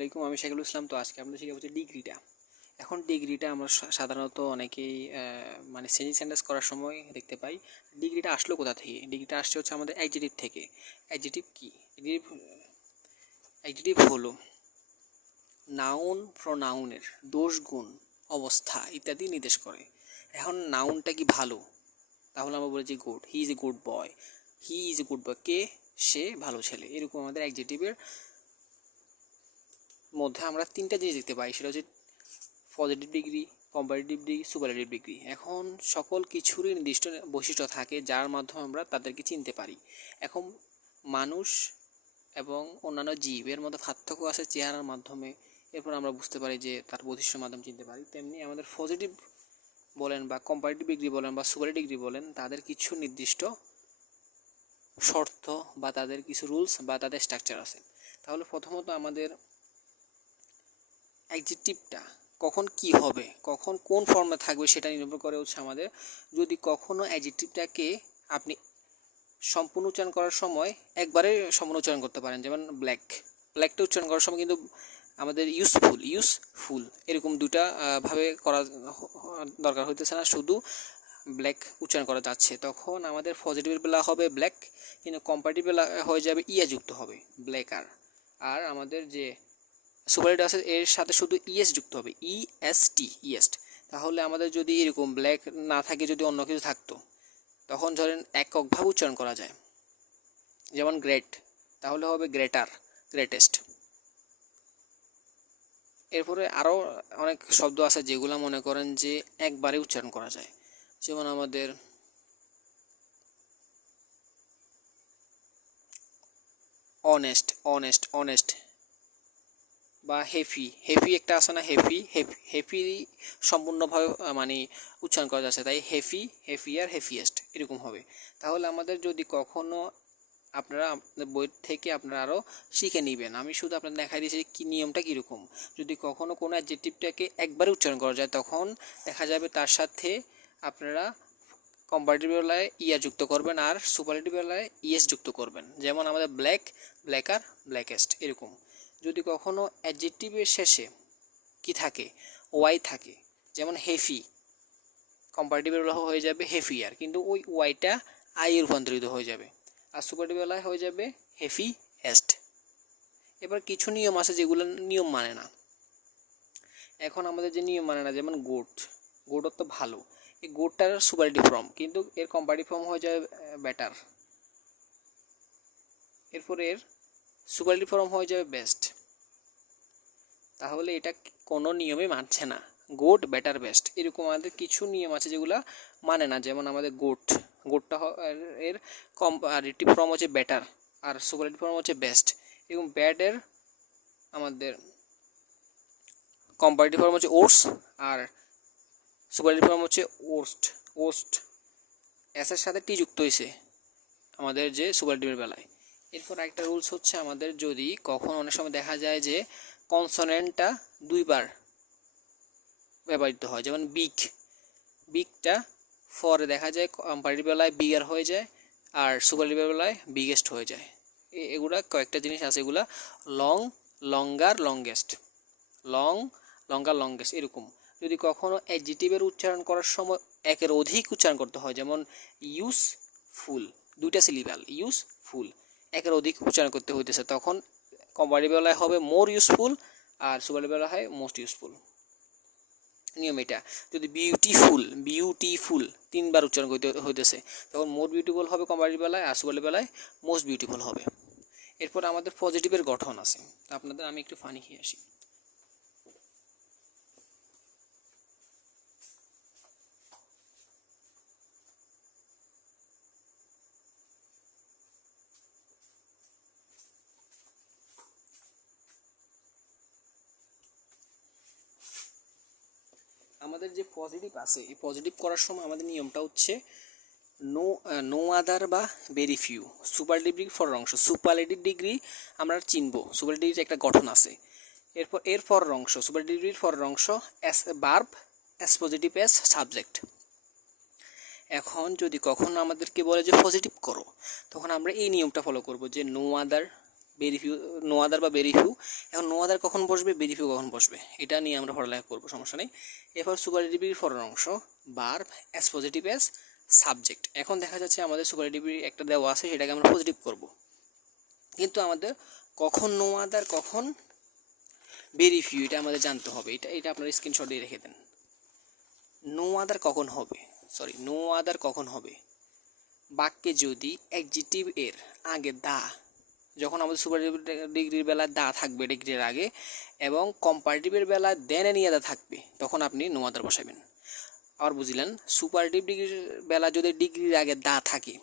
আলাইকুম, আমি শাকিলুল ইসলাম। তো আজকে আপনাদের শিখে হচ্ছে ডিগ্রিটা। এখন ডিগ্রিটা আমরা সাধারণত অনেকেই মানে সেন্টেন্স সেন্টেন্স করার সময় দেখতে পাই। ডিগ্রিটা আসলো কোথা থেকে? ডিগ্রিটা আসছে হচ্ছে আমাদের অ্যাডজেক্টিভ থেকে। অ্যাডজেক্টিভ কি? অ্যাডজেক্টিভ হলো নাউন প্রোনাউনের দোষ, গুণ, অবস্থা ইত্যাদি নির্দেশ করে। এখন নাউনটা কি ভালো, তাহলে আমরা বলি যে good, he is a good boy. He is a good boy, কে? সে ভালো ছেলে। এরকম আমাদের অ্যাডজেক্টিভের মধ্যে আমরা তিনটা জিনিস দেখতে পাই, সেটা হচ্ছে positive degree, comparative degree, superlative degree. এখন সকল কিছুরই নির্দিষ্ট বৈশিষ্ট্য থাকে যার মাধ্যমে আমরা তাদেরকে চিনতে পারি। এখন মানুষ এবং অন্যান্য জীবের মধ্যে পার্থক্য আছে চেহারার মাধ্যমে, এরপর আমরা বুঝতে পারি যে তার বৈশিষ্ট্যের মাধ্যমে চিনতে পারি। তেমনি আমাদের পজিটিভ বলেন বা কম্পারেটিভ ডিগ্রি বলেন বা সুপারলেটিভ ডিগ্রি বলেন, তাদের কিছু নির্দিষ্ট শর্ত বা তাদের কিছু রুলস বা তাদের স্ট্রাকচার আছে। তাহলে প্রথমত আমাদের অ্যাডজেক্টিভটা কখন কি হবে, কখন কোন ফর্মে থাকবে সেটা নির্ভর করে হচ্ছে আমাদের। যদি কখনো অ্যাডজেক্টিভটাকে আপনি সম্পূর্ণ উচ্চারণ করার সময় একবারে সম্পূর্ণ উচ্চারণ করতে পারেন, যেমন ব্ল্যাকটা উচ্চারণ করার সময় কিন্তু আমাদের ইউজফুল এরকম দুটা ভাবে করা দরকার হইতেছে না, শুধু ব্ল্যাক উচ্চারণ করা যাচ্ছে। তখন আমাদের পজিটিভের বেলা হবে ব্ল্যাক, কিন্তু কম্পারেটিভ বেলা হয়ে যাবে ইয়া যুক্ত হবে ব্ল্যাকার। আর আমাদের যে সুপারলেটিভ আছে এর সাথে শুধু ইএস যুক্ত হবে, ইএসট। তাহলে আমাদের যদি এরকম ব্ল্যাক না থাকে, যদি অন্য কিছু থাকতো, তখন ধরেন এককভাবে উচ্চারণ করা যায়, যেমন গ্রেট, তাহলে হবে গ্রেটার, গ্রেটেস্ট। এরপরে আরও অনেক শব্দ আছে যেগুলো মনে করেন যে একবারে উচ্চারণ করা যায়, যেমন আমাদের অনেস্ট বা হেফি একটা আছে না, হেফি সম্পূর্ণভাবে মানে উচ্চারণ করা যাচ্ছে, তাই হেফিয়ার, হেফিয়েস্ট এরকম হবে। তাহলে আমাদের যদি কখনো আপনারা আপনাদের বই থেকে আপনারা আরও শিখে নেবেন, আমি শুধু আপনাদের দেখাই দিয়েছি কি নিয়মটা কীরকম। যদি কখনো কোনো অ্যাডজেক্টিভটাকে একবারে উচ্চারণ করা যায়, তখন দেখা যাবে তার সাথে আপনারা কম্পারেটিভ বেলায় ইয়া যুক্ত করবেন আর সুপারলেটিভ বেলায় ইএস যুক্ত করবেন, যেমন আমাদের ব্ল্যাকার, ব্ল্যাকেস্ট এরকম। যদি কখনো অ্যাডজেক্টিভের শেষে কি থাকে, ওয়াই থাকে, যেমন হেফি, কম্পারেটিভ বেলায় হয়ে যাবে হেফিয়ার, কিন্তু ওই ওয়াইটা আই এ রূপান্তরিত হয়ে যাবে। আর সুপারলেটিভ বেলায় হয়ে যাবে হেফিয়েস্ট। এবার কিছু নিয়ম আছে যেগুলো নিয়ম মানে না। এখন আমাদের যে নিয়ম মানে না, যেমন গোট অর্থ ভালো, এই গোটটার সুপারলেটিভ ফর্ম, কিন্তু এর কম্পারেটিভ ফর্ম হয়ে যাবে বেটার। এরপরে এর সুপারলেটিভ ফর্ম হয়ে যাবে বেস্ট। তাহলে এটা কোনো নিয়মে মানছে না, গুড, বেটার, বেস্ট এরকম আমাদের কিছু নিয়ম আছে যেগুলো মানে না। যেমন আমাদের গোটটা এর কম্পারেটিভ ফর্ম হচ্ছে বেটার আর সুপারলেটিভ ফর্ম হচ্ছে বেস্ট। এবং ব্যাডের আমাদের কম্পারেটিভ ফর্ম হচ্ছে ওর্স আর সুপারলেটিভ ফর্ম হচ্ছে ওস্ট। এসের সাথে টি যুক্ত হয়েছে আমাদের যে সুপারলেটিভের বেলায়। এরপর একটা রুলস হচ্ছে আমাদের, যদি কখন অনেক সময় দেখা যায় যে কনসোনেন্টটা দুইবার ব্যবহৃত হয়, যেমন বিগটা ফরে দেখা যায় কম্পারেটিভ বেলায় বিগার হয়ে যায় আর সুপারলেটিভ বেলায় বিগেস্ট হয়ে যায়। এগুলা কয়েকটা জিনিস আছে, এগুলা লঙ্গার, লংগেস্ট এরকম। যদি কখনো অ্যাডজেক্টিভের উচ্চারণ করার সময় একের অধিক উচ্চারণ করতে হয়, যেমন ইউজফুল, দুইটা সিলিবাল, ইউজফুল একের অধিক উচ্চারণ করতে হইতেছে, তখন কম্পারেটিভ বেলায় হবে মোর ইউজফুল আর সুপারলেটিভ বেলায় হয় মোস্ট ইউজফুল। নিয়ম এটা। যদি বিউটিফুল তিনবার উচ্চারণ করতে হইতেছে, তখন মোর বিউটিফুল হবে কম্পারেটিভ বেলায় আর সুপারলেটিভ বেলায় মোস্ট বিউটিফুল হবে। এরপর আমাদের পজিটিভের গঠন আছে, আপনাদের আমি একটু ফানি খেয়ে আসি। আমাদের যে পজিটিভ আছে, এই পজিটিভ করার সময় আমাদের নিয়মটা হচ্ছে নো আদার বা very few. Superlative degree for অংশ, সুপারলেটিভ ডিগ্রি আমরা চিনব, সুপারলেটিভ ডিগ্রির একটা গঠন আছে। এর ফর অংশ, সুপারলেটিভ ডিগ্রির ফর অংশ as verb, as positive as subject. এখন যদি কখনো আমাদেরকে বলে যে পজিটিভ করো, তখন আমরা এই নিয়মটা ফলো করব যে no other very few, no other বা ভেরিফিউ। এখন নো আদার কখন বসবে, ভেরিফিউ কখন বসবে, এটা নিয়ে আমরা পড়ালেখা করবো, সমস্যা নেই। এরপর সুপারলেটিভের পরের অংশ verb as positive as subject. এখন দেখা যাচ্ছে আমাদের সুপারলেটিভ একটা দেওয়া আছে, সেটাকে আমরা পজিটিভ করব, কিন্তু আমাদের কখন নো আদার কখন ভেরিফিউ এটা আমাদের জানতে হবে। এটা আপনারা স্ক্রিনশট দিয়ে রেখে দেন। নো আদার কখন হবে, নো আদার কখন হবে, বাক্যে যদি অ্যাডজেক্টিভ এর আগে দা, যখন আমাদের সুপারলেটিভ ডিগ্রির বেলায় দা থাকবে ডিগ্রির আগে, এবং কম্পারেটিভের বেলায় দেন এনি আদার থাকবে, তখন আপনি নো আদার বসাবেন। আবার বুঝলেন, সুপারলেটিভ ডিগ্রির বেলা যদি ডিগ্রির আগে দা থাকে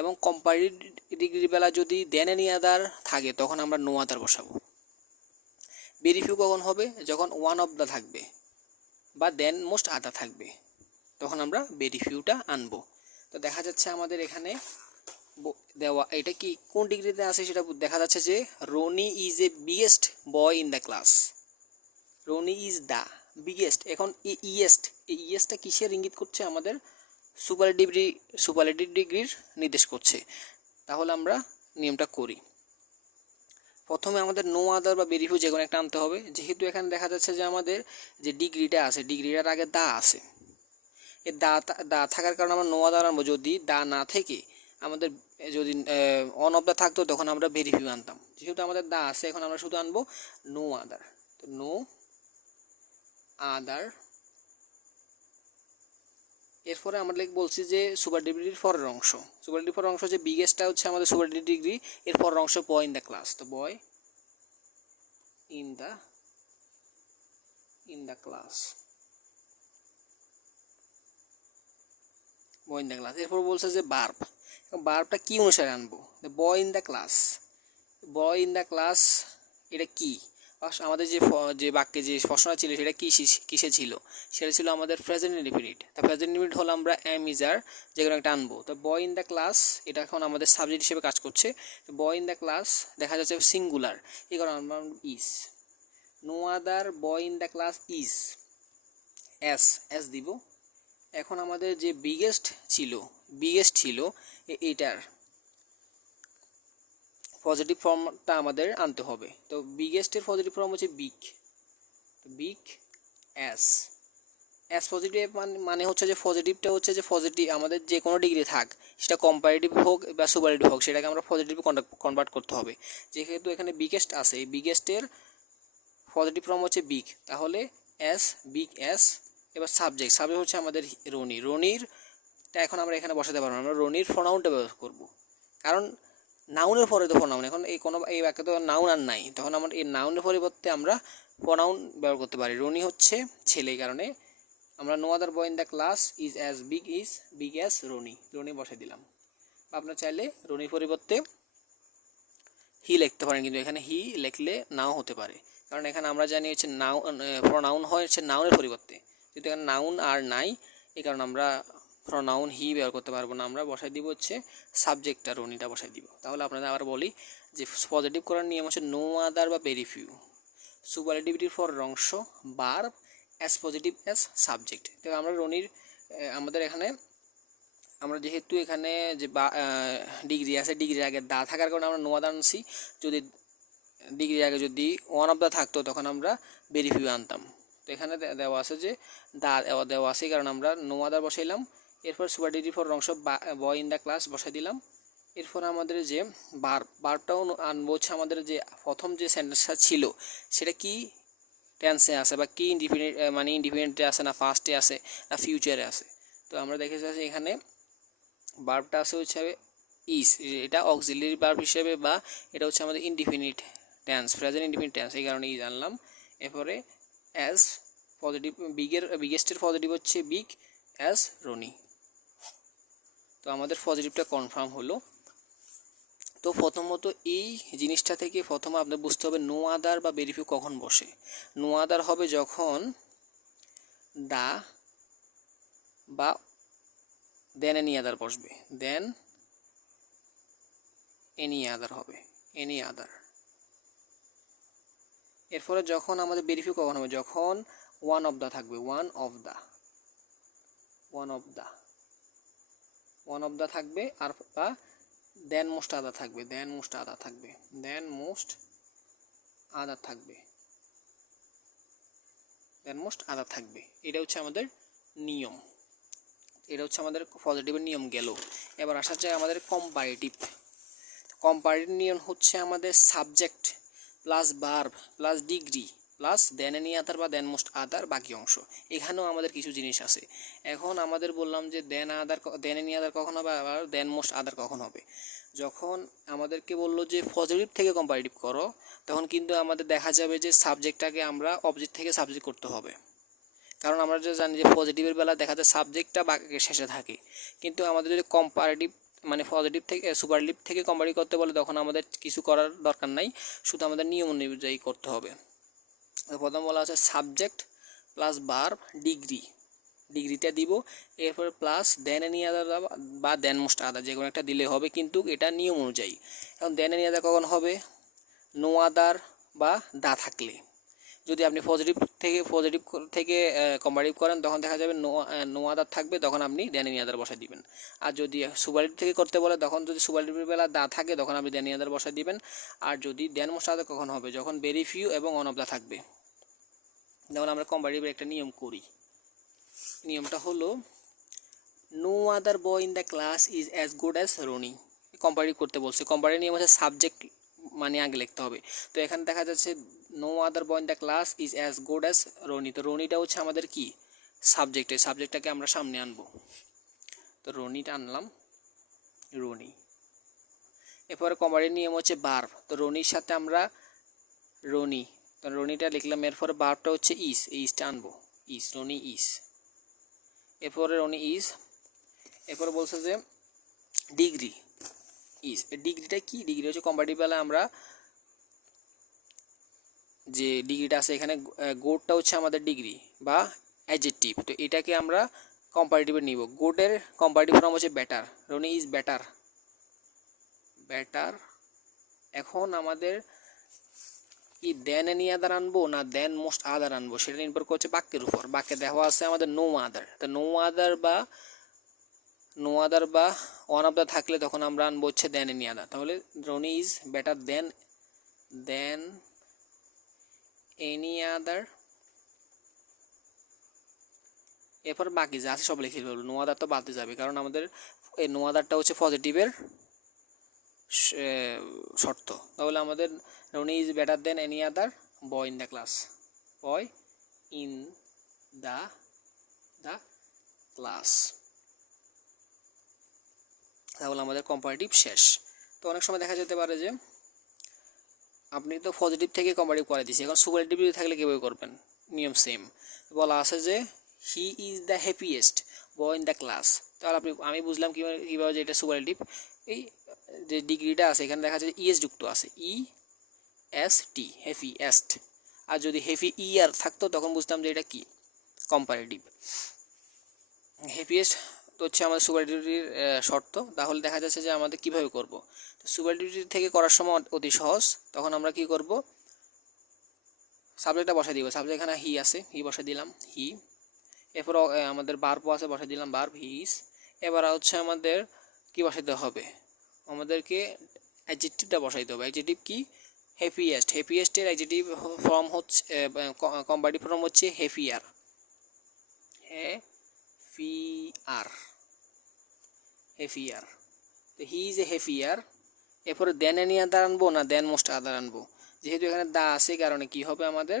এবং কম্পারেটিভ ডিগ্রির বেলা যদি দেন এনি আদার থাকে, তখন আমরা নো আদার বসাবো। ভেরিফিউ কখন হবে, যখন ওয়ান অফ দা থাকবে বা দেন মোস্ট আদার থাকবে, তখন আমরা ভেরিফিউটা আনবো। তো দেখা যাচ্ছে আমাদের এখানে দেওয়া, এটা কি কোন ডিগ্রিতে আছে সেটা দেখা যাচ্ছে যে Rony is a biggest boy in the class. Rony is the biggest. এখন এই ইয়েস্টটা কিসের ইঙ্গিত করছে, আমাদের সুপারলেটিভ ডিগ্রির নির্দেশ করছে। তাহলে আমরা নিয়মটা করি। প্রথমে আমাদের নো আদার বা ভেরিফিউ যে কোনো একটা আনতে হবে। যেহেতু এখানে দেখা যাচ্ছে যে আমাদের যে ডিগ্রিটা আছে, ডিগ্রিটার আগে দা আছে, এই দা থাকার কারণে আমরা নো আদার আনবো। যদি দা না থেকে আমাদের যদি অন অফ দা থাকতো, তখন আমরা ভেরিফিউ আনতাম। যেহেতু আমাদের দা আছে, এখন আমরা শুধু আনবো নো আদার। তো নো আদার। এরপরে আমরা বলছি যে সুপারলেটিভের পরের অংশ, সুপারলেটিভ পরের অংশ যে বিগেস্টটা হচ্ছে আমাদের সুপারলেটিভ ডিগ্রি, এর পরের অংশ বয় ইন দ্য ক্লাস। তো boy in the class, boy in the class. এরপর বলছে যে বার্বটা কি অনুসারে আনবো, boy in the class. Boy in the class এটা কি, আমাদের যে বাক্যে যে প্রশ্নটা ছিল সেটা কিসে ছিল, সেটা ছিল আমাদের প্রেজেন্ট ইনডিফিনিট। তা প্রেজেন্ট ইনডিফিনিট হলো আমরা এম ইজ আর যে কোনো একটা আনবো। তো বয় ইন দ্য ক্লাস এটা এখন আমাদের সাবজেক্ট হিসেবে কাজ করছে। বয় ইন দ্য ক্লাস দেখা যাচ্ছে সিঙ্গুলার, এই কারণে আমরা is. No other boy in the class is, S দিব। এখন আমাদের যে বিগেস্ট ছিল এইটার পজিটিভ ফর্মটা আমাদের আনতে হবে। তো বিগেস্টের পজিটিভ ফর্ম হচ্ছে বিগ এস পজিটিভ মানে হচ্ছে যে পজিটিভটা হচ্ছে যে পজিটিভ আমাদের যে কোনো ডিগ্রি থাক, সেটা কম্পারেটিভ হোক বা সুপারলেটিভ হোক, সেটাকে আমরা পজিটিভে কনভার্ট করতে হবে। যেহেতু এখানে বিগেস্ট আছে, এই বিগেস্টের পজিটিভ ফর্ম হচ্ছে বিগ, তাহলে বিগ এস। এবার সাবজেক্ট হচ্ছে আমাদের রনিরটা এখন আমরা এখানে বসাতে পারবো না, আমরা রনির প্রোনাউনটা ব্যবহার করবো। কারণ নাউনের পরে তো প্রোনাউন, এখন এই বাক্যে তো নাউন আর নাই, তখন আমরা এই নাউনের পরিবর্তে আমরা প্রোনাউন ব্যবহার করতে পারি। রনি হচ্ছে ছেলে, কারণে আমরা no other boy in the class is big as Rony বসাই দিলাম। আপনার চাইলে রনির পরিবর্তে হি লিখতে পারেন, কিন্তু এখানে হি লিখলে নাও হতে পারে, কারণ এখানে আমরা জানি হচ্ছে প্রোনাউন হয় হচ্ছে নাউনের পরিবর্তে। যেহেতু এখানে নাউন আর নাই, এই কারণে আমরা প্রোনাউন হি ব্যবহার করতে পারবো না, আমরা বসাই দিব হচ্ছে সাবজেক্টটা রনিটা বসাই দিব। তাহলে আপনাদের আবার বলি যে পজিটিভ করার নিয়ম হচ্ছে নো আদার বা ভেরিফিউ, সুপারলেটিভের পরের অংশ verb as positive as subject. তো আমরা আমাদের এখানে আমরা যেহেতু এখানে যে ডিগ্রি আছে, ডিগ্রির আগে দা থাকার কারণে আমরা নো আদার আনছি। যদি ডিগ্রির আগে যদি ওয়ান অফ দা থাকতো, তখন আমরা ভেরিফিউ আনতাম। তো এখানে দেওয়া আছে যে দা দেওয়া আছে, কারণ আমরা নো আদার বসাইলাম। এরপর সুপারলেটিভ পরের অংশ বয় ইন দ্য ক্লাস বসাই দিলাম। এরপর আমাদের যে ভার্বটাও আনবো হচ্ছে আমাদের যে প্রথম যে সেন্টেন্সটা ছিল সেটা কি টেন্সে আছে বা কি ইনডিফিনিট, মানে ইনডিফিনিটে আছে না ফার্স্টে আছে না ফিউচারে আছে। তো আমরা দেখে যাচ্ছি এখানে ভার্বটা আছে হচ্ছে ইজ, এটা অক্সিলারি ভার্ব হিসেবে, বা এটা হচ্ছে আমাদের indefinite tense, present indefinite tense, এই কারণে ইজ আনলাম। এরপরে অ্যাজ পজিটিভ, বিগেস্টের পজিটিভ হচ্ছে বিগ অ্যাজ রনি। তো আমাদের পজিটিভটা কনফার্ম হলো। তো প্রথমত এই জিনিসটা থেকে প্রথমে আপনার বুঝতে হবে নো আদার বা ভেরিফিউ কখন বসে। নো আদার হবে যখন দা বা দেন এনি আদার বসবে, দেন এনি আদার হবে, এনি আদার। এরপরে যখন আমাদের ভেরিফিউ কখন হবে, যখন ওয়ান অফ দা থাকবে, ওয়ান অফ দা থাকবে, আর বা দেন মোস্ট আদার থাকবে, দেন মোস্ট আদার থাকবে, দেন মোস্ট আদার থাকবে, দেন মোস্ট আদার থাকবে। এটা হচ্ছে আমাদের নিয়ম, এটা হচ্ছে আমাদের পজিটিভের নিয়ম গেল। এবার আসা যায় আমাদের কম্পারেটিভ। কম্পারেটিভ নিয়ম হচ্ছে আমাদের subject plus verb plus degree plus দেন এনি আদার বা দেন মোস্ট আদার বাকি অংশ। এখানেও আমাদের কিছু জিনিস আছে। এখন আমাদের বললাম যে দেন আদার, দেন এনি আদার কখন হবে, আবার দেন মোস্ট আদার কখন হবে। যখন আমাদেরকে বললো যে পজিটিভ থেকে কম্পারেটিভ করো, তখন কিন্তু আমাদের দেখা যাবে যে সাবজেক্টটাকে আমরা অবজেক্ট থেকে সাবজেক্ট করতে হবে। কারণ আমরা যে জানি যে পজিটিভের বেলা দেখা যায় সাবজেক্টটা বাক্যের শেষে থাকে, কিন্তু আমাদের যদি কম্পারেটিভ মানে পজিটিভ থেকে সুপারলিভ থেকে কম্পারেটিভ করতে বলে, তখন আমাদের কিছু করার দরকার নাই, শুধু আমাদের নিয়ম অনুযায়ী করতে হবে। প্রথম বলা আছে সাবজেক্ট প্লাস ভার্ব ডিগ্রি, ডিগ্রিটা দিব, এরপরে প্লাস দেন এনি আদার বা দেন মোস্ট আদার, যে কোনো একটা দিলে হবে, কিন্তু এটা নিয়ম অনুযায়ী। এখন দেন এনি আদার কখন হবে, নো আদার বা দা থাকলে। যদি আপনি পজিটিভ থেকে কম্পারেটিভ করেন, তখন দেখা যাবে নো আদার থাকবে, তখন আপনি দেন এনি আদার বসাই দিবেন। আর যদি সুপারলেটিভ থেকে করতে বলে, তখন যদি সুপারলেটিভের বেলা দা থাকে, তখন আপনি দেন এনি আদার বসাই দিবেন। আর যদি দেন মোস্ট আদার কখন হবে, যখন ভেরি ফিউ এবং অন অফ দা থাকবে। যেমন আমরা কম্পারেটিভের একটা নিয়ম করি, নিয়মটা হলো no other boy in the class is as good as Rony. Comparative করতে বলছে, কম্পারেটিভ নিয়ম হচ্ছে সাবজেক্ট মানে আগে লিখতে হবে। তো এখানে দেখা যাচ্ছে no other boy in the class is as good as Rony. তো রনিটা হচ্ছে আমাদের কি সাবজেক্টে, সাবজেক্টটাকে আমরা সামনে আনবো। তো রনিটা আনলাম, রনি। এরপরে কম্পারেটিভ নিয়ম হচ্ছে ভার্ব। তো রনির সাথে আমরা রনি, তো রনিটা লিখলাম, এরপরে ভার্বটা হচ্ছে ইজ, ইজটা আনবো, ইজ, রনি ইজ। এরপরে রনি ইজ। এরপরে বলছে যে ডিগ্রি ইজ, ডিগ্রিটা কি, ডিগ্রি হচ্ছে কম্পারেটিভ বেলা আমরা যে ডিগ্রিটা আছে এখানে গুডটা হচ্ছে আমাদের ডিগ্রি বা অ্যাডজেক্টিভ। তো এটাকে আমরা কম্পারেটিভে নিব। গুডের কম্পারেটিভ ফর্ম হচ্ছে better, Rony is better, better. এখন আমাদের কি দেন এনি আদার আনবো না দেন মোস্ট আদার আনবো, সেটা নির্ভর করছে বাক্যের উপর। বাক্যে দেওয়া আছে আমাদের নো আদার, তো নো আদার বা ওয়ান অফ দ্য থাকলে তখন আমরা আনবো হচ্ছে দেন এনি আদার। তাহলে Rony is better than any other. এরপর বাকি যা আছে সব লিখে ফেলবো, নো আদার তো বাদে যাবে, কারণ আমাদের এই নো আদারটা হচ্ছে পজিটিভের শর্ত। তাহলে আমাদের Rony is better than any other boy in the class, boy in the class. তাহলে আমাদের কম্পারেটিভ শেষ। তো অনেক সময় দেখা যেতে পারে যে আপনি তো পজিটিভ থেকে কম্পারেটিভ করে দিয়েছি, এখন সুপারলেটিভ থাকলে কীভাবে করবেন, নিয়ম সেম। বলা আছে যে he is the happiest boy in the class. তাহলে আমি বুঝলাম কীভাবে যে এটা সুপারলেটিভ। এই যে ডিগ্রিটা আছে এখানে দেখা যায় ইএস যুক্ত আছে, EST, হ্যাপিয়েস্ট। আর যদি হ্যাপি আর থাকতো, তখন বুঝতাম যে এটা কি কম্পারেটিভ। হ্যাপিয়েস্ট তো হচ্ছে আমাদের সুপারলেটিভের শর্ত। তাহলে দেখা যাচ্ছে যে আমাদের কীভাবে করব, তো সুপারলেটিভ থেকে করার সময় অতি সহজ। তখন আমরা কি করব, সাবজেক্টটা বসাই দিব, সাবজেক্ট এখানে হি আছে, হি বসাই দিলাম, হি। এরপর আমাদের ভার্বও আছে, বসাই দিলাম ভার্ব, হি ইজ। এবার হচ্ছে আমাদের কি বসাইতে হবে, আমাদেরকে অ্যাডজেক্টিভটা বসাইতে হবে। অ্যাডজেক্টিভ কি, হ্যাপিয়েস্ট। হ্যাপিয়েস্টের অ্যাডজেক্টিভ ফর্ম হচ্ছে কম্পারেটিভ ফর্ম হচ্ছে হ্যাপিয়ার, হ্যাপিয়ার। তো হি ইজ এ হ্যাপিয়ার। এরপরে দেন এনি আদার আনবো না দেন মোস্ট আদার আনবো, যেহেতু এখানে দা আছে কারণে কি হবে আমাদের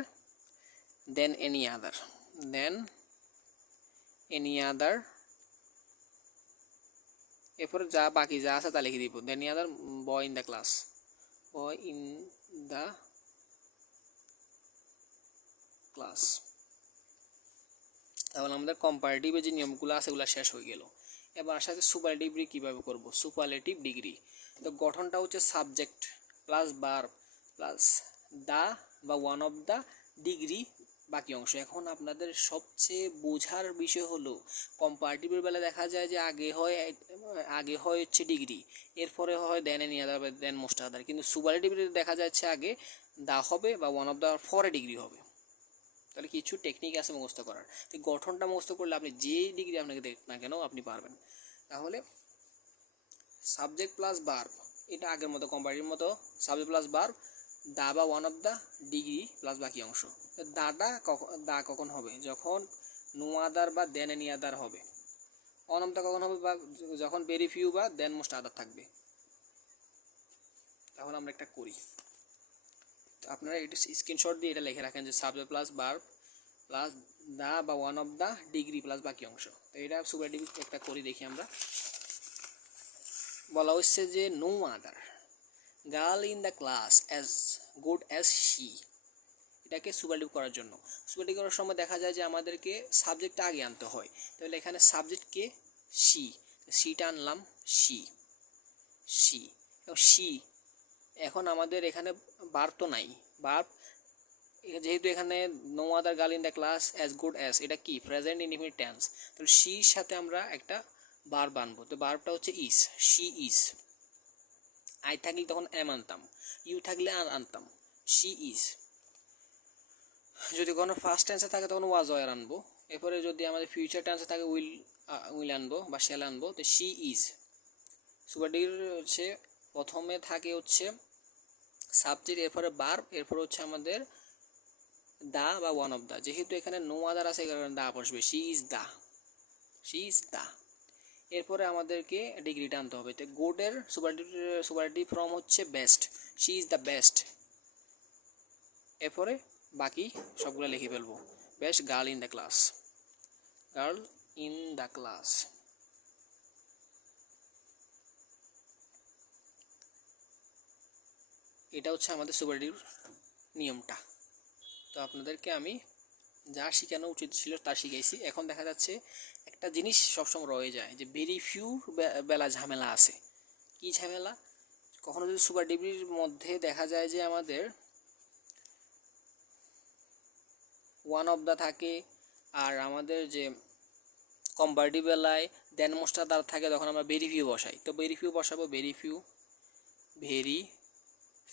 দেন এনি আদার, দেন এনি আদার। এরপরে যা বাকি যা আছে তা লিখে দিব, দেন any other boy in the class, boy in the class. তাহলে আমাদের কম্পারেটিভের যে নিয়মগুলো আছে এগুলো শেষ হয়ে গেল। এবার আসলে সুপারলেটিভ কীভাবে করব, সুপারলেটিভ ডিগ্রি। তো গঠনটা হচ্ছে সাবজেক্ট প্লাস ভার্ব প্লাস দা বা ওয়ান অফ দ্য ডিগ্রি বাকি অংশ। এখন আপনাদের সবচেয়ে বোঝার বিষয় হলো কম্পারেটিভের বেলা দেখা যায় যে আগে হয় হচ্ছে ডিগ্রি, এরপরে হয় দেন এনি আদার বা দেন মোস্ট আদার, কিন্তু সুপারলেটিভে দেখা যাচ্ছে আগে দা হবে বা ওয়ান অফ দ্য পরে ডিগ্রি হবে। তাহলে কিছু টেকনিক আছে মুখস্থ করার, তো গঠনটা মুখস্থ করলে আপনি যেই ডিগ্রি আপনাকে দেখ না কেন আপনি পারবেন। তাহলে সাবজেক্ট প্লাস ভার্ব, এটা আগের মতো কম্পারেটিভ মতো সাবজেক্ট প্লাস ভার্ব, দা বা one of the, degree plus বাকি অংশ। দা কখন হবে? যখন নো আদার বা দেন এনি আদার হবে। ওয়ান অফ দ্য কখন হবে? বা যখন ভেরি ফিউ বা দেন মোস্ট আদার থাকবে। তাহলে আমরা একটা করি, আপনারা একটু স্ক্রিনশট দিয়ে এটা লিখে রাখেন যে সাবজেক্ট প্লাস ভার্ব প্লাস দা বা one of the, degree plus বাকি অংশ। তো এটা সুপারলেটিভ একটা করি, দেখি আমরা। বলা হচ্ছে যে no other girl in the class as good as she, এটাকে সুপারলেটিভ করার জন্য, সুপারলেটিভ করার সময় দেখা যায় যে আমাদেরকে সাবজেক্টটা আগে আনতে হয়। তাহলে এখানে সাবজেক্টকে শি, শিটা আনলাম, শি শি শি। এখন আমাদের এখানে ভার্ব তো নাই, ভার্ব যেহেতু এখানে no other girl in the class as good as, এটা কি প্রেজেন্ট ইনডিফিনিট টেন্স, তাহলে শির সাথে আমরা একটা ভার্ব আনবো। তো ভার্বটা হচ্ছে ইজ, শি ইজ। আই থাকলে তখন এম আনতাম, ইউ থাকলে আর আনতাম, শি ইজ। যদি কোনো ফার্স্ট টেন্সে থাকে তখন ওয়াজ ওয়ার আনবো। এরপরে যদি আমাদের ফিউচার টেন্সে থাকে উইল আনবো বা শ্যাল আনবো। তো শি ইজ। সুপারলেটিভ হচ্ছে প্রথমে থাকে হচ্ছে সাবজেক্ট, এরপরে ভার্ব, এরপর হচ্ছে আমাদের দা বা ওয়ান অফ দা। যেহেতু এখানে নো আদার আছে কারণে দা বসবে, she is the, she is the. এরপরে আমাদেরকে ডিগ্রিটা আনতে হবে। তো গুডের সুপারলেটিভ ফর্ম হচ্ছে best, she is the best. এরপরে বাকি সবগুলো লিখে ফেলবো। Best girl in the class, girl in the class. এটা হচ্ছে আমাদের সুপারলেটিভ নিয়মটা। তো আপনাদেরকে আমি যা শেখানো উচিত ছিল তা শিখাইছি। এখন দেখা যাচ্ছে একটা জিনিস সবসময় রয়ে যায় যে ভেরি ফিউ বেলা ঝামেলা আছে। কি ঝামেলা? কখনো যদি সুপারলেটিভের মধ্যে দেখা যায় যে আমাদের ওয়ান অফ দা থাকে, আর আমাদের যে কম্পারেটিভ বেলায় দেন মোস্ট আদার থাকে, তখন আমরা ভেরি ফিউ বসাই। তো ভেরি ফিউ বসাবো, ভেরি ফিউ, ভেরি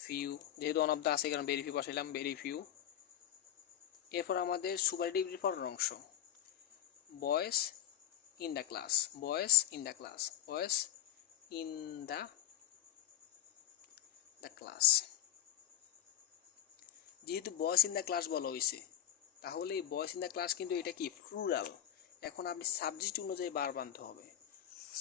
ফিউ, যেহেতু ওয়ান অফ দা আছে কারণ ভেরি ফিউ বসাইলাম, ভেরি ফিউ। এরপর আমাদের সুপারলেটিভের পরের অংশ, বয়েস ইন দ্য ক্লাস, বয়েস ইন দ্য ক্লাস, বয়েস ইন দ্য ক্লাস। যেহেতু বয়েস ইন দ্য ক্লাস বলা হয়েছে, তাহলে এই বয়েস ইন দ্য ক্লাস কিন্তু এটা কি প্লুরাল। এখন আপনি সাবজেক্ট অনুযায়ী বার বাঁধতে হবে,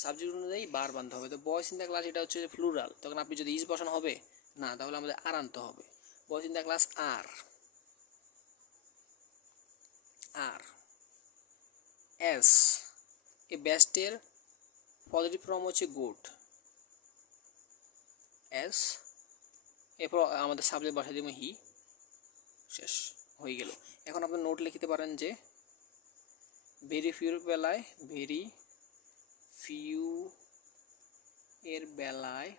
সাবজেক্ট অনুযায়ী বার বাঁধতে হবে। তো বয়েস ইন দ্য ক্লাস এটা হচ্ছে প্লুরাল, তখন আপনি যদি ইজ বসানো হবে না, তাহলে আমাদের আর আনতে হবে। Boys in the class are, are S. এই বেস্টের পজিটিভ ফর্ম হচ্ছে গুড, এস। এরপর আমাদের সাবজেক্ট বসাই দেবো হি, শেষ হয়ে গেল। এখন আপনি নোট লিখতে পারেন যে ভেরি ফিউর বেলায়, ভেরি ফিউ এর বেলায়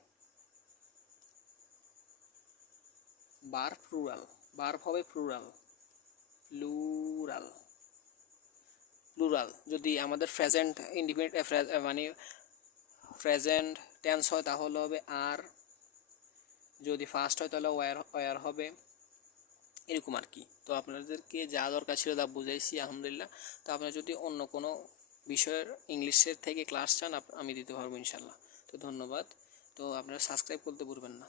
বার প্লুরাল, বার হবে প্লুরাল, প্লুরাল, প্লুরাল। যদি আমাদের প্রেজেন্ট ইন্ডিপেন্ডেন্ট মানে প্রেজেন্ট টেন্স হয় তাহলে হবে আর, যদি ফার্স্ট হয় তাহলে ওয়ার হবে, এরকম আর কি। তো আপনাদেরকে যা দরকার ছিল তা বুঝাইছি আলহামদুলিল্লাহ। তো আপনারা যদি অন্য কোনো বিষয়ের ইংলিশের থেকে ক্লাস চান আমি দিতে পারবো ইনশাল্লাহ। তো ধন্যবাদ। তো আপনারা সাবস্ক্রাইব করতে ভুলবেন না।